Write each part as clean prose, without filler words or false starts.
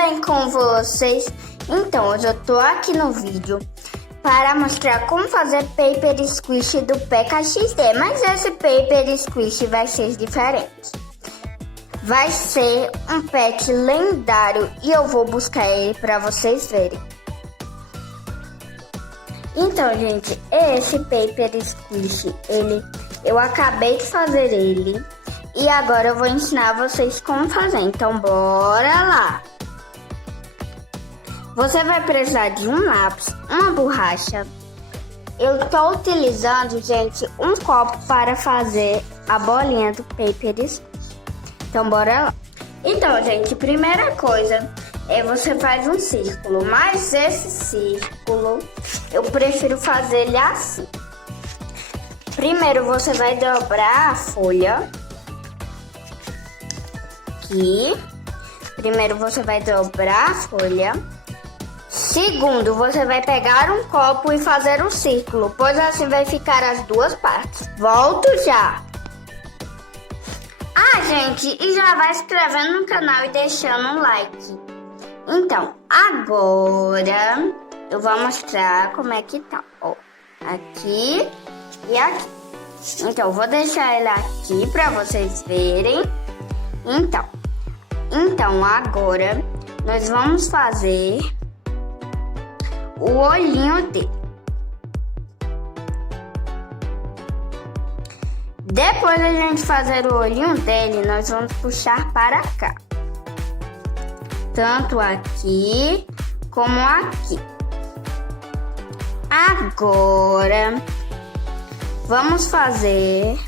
bem com vocês? Então, hoje eu tô aqui no vídeo para mostrar como fazer paper squish do PKXD, mas esse paper squish vai ser diferente. Vai ser um pet lendário e eu vou buscar ele para vocês verem. Então, gente, esse paper squish, eu acabei de fazer ele e agora eu vou ensinar vocês como fazer. Então, bora lá! Você vai precisar de um lápis, uma borracha. Eu tô utilizando, gente, um copo para fazer a bolinha do paper squish. Então, bora lá. Então, gente, primeira coisa é você faz um círculo, mas esse círculo eu prefiro fazer ele assim. Primeiro você vai dobrar a folha aqui. Primeiro você vai dobrar a folha. Segundo, você vai pegar um copo e fazer um círculo, pois assim vai ficar as duas partes. Volto já! Ah, gente, e já vai se inscrevendo no canal e deixando um like. Então, agora eu vou mostrar como é que tá, ó. Aqui e aqui. Então, eu vou deixar ele aqui pra vocês verem. Então agora nós vamos fazer o olhinho dele. Depois da gente fazer o olhinho dele, nós vamos puxar para cá. Tanto aqui como aqui. Agora, vamos fazer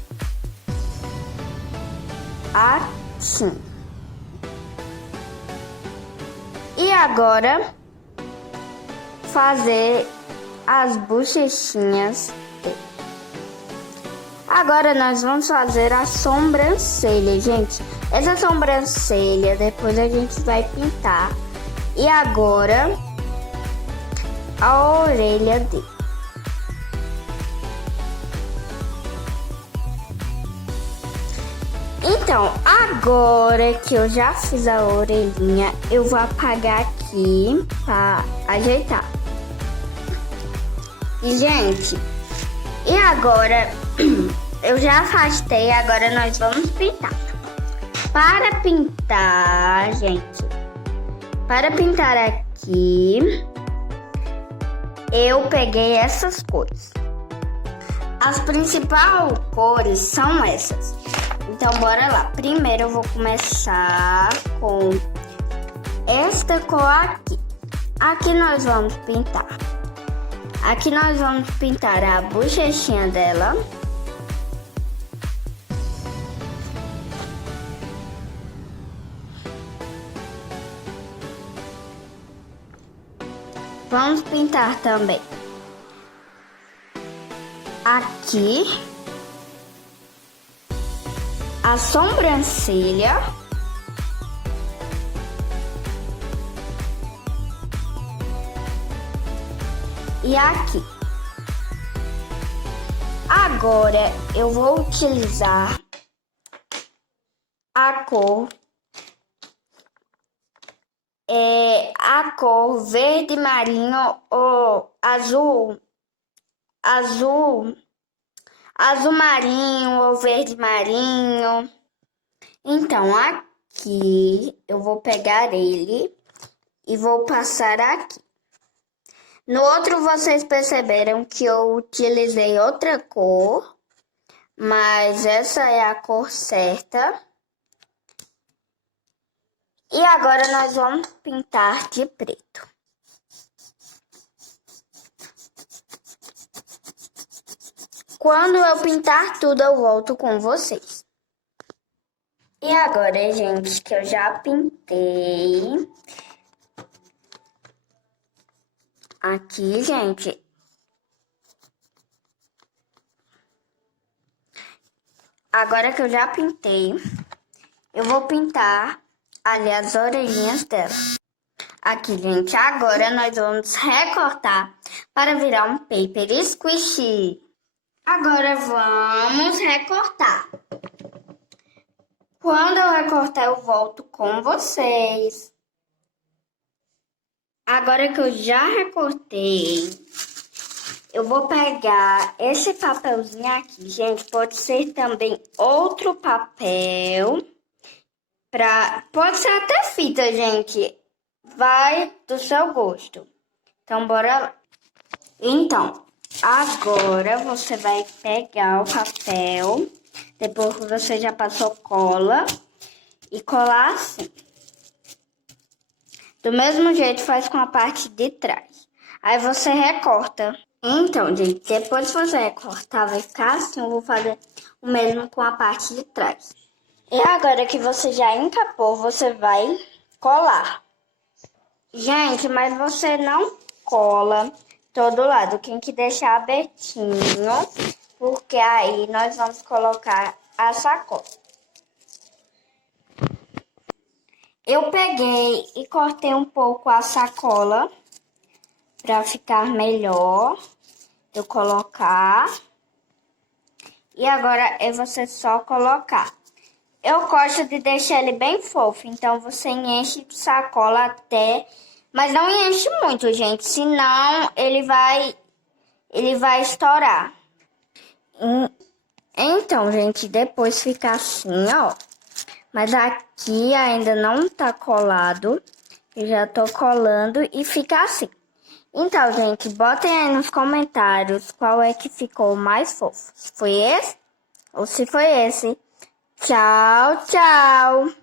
assim. E agora, fazer as bochechinhas dele. Agora nós vamos fazer a sobrancelha, gente. Essa sobrancelha depois a gente vai pintar. E agora a orelha dele. Então, agora que eu já fiz a orelhinha, eu vou apagar aqui para ajeitar. E, gente, e agora eu já afastei, agora nós vamos pintar. Para pintar, gente, para pintar aqui, eu peguei essas cores. As principais cores são essas. Então, bora lá. Primeiro eu vou começar com esta cor aqui. Aqui nós vamos pintar. Aqui nós vamos pintar a bochechinha dela. Vamos pintar também aqui a sobrancelha. E aqui. Agora eu vou utilizar a cor verde marinho ou azul marinho ou verde marinho. Então aqui eu vou pegar ele e vou passar aqui. No outro vocês perceberam que eu utilizei outra cor, mas essa é a cor certa. E agora nós vamos pintar de preto. Quando eu pintar tudo, eu volto com vocês. E agora, gente, que eu já pintei aqui, gente. Agora que eu já pintei, eu vou pintar ali as orelhinhas dela. Aqui, gente, agora nós vamos recortar para virar um paper squish. Agora vamos recortar. Quando eu recortar, eu volto com vocês. Agora que eu já recortei, eu vou pegar esse papelzinho aqui, gente. Pode ser também outro papel. Pode ser até fita, gente. Vai do seu gosto. Então, bora lá. Então, agora você vai pegar o papel. Depois que você já passou cola. E colar assim. Do mesmo jeito faz com a parte de trás. Aí você recorta. Então, gente, depois que você recortar, vai ficar assim. Eu vou fazer o mesmo com a parte de trás. E agora que você já encapou, você vai colar. Gente, mas você não cola todo lado. Tem que deixar abertinho, porque aí nós vamos colocar a sacola. Eu peguei e cortei um pouco a sacola para ficar melhor eu colocar. E agora é você só colocar. Eu gosto de deixar ele bem fofo, então você enche de sacola até, mas não enche muito, gente, senão ele vai estourar. Então, gente, depois fica assim, ó. Mas aqui ainda não tá colado. Eu já tô colando e fica assim. Então, gente, botem aí nos comentários qual é que ficou mais fofo. Se foi esse ou se foi esse. Tchau, tchau!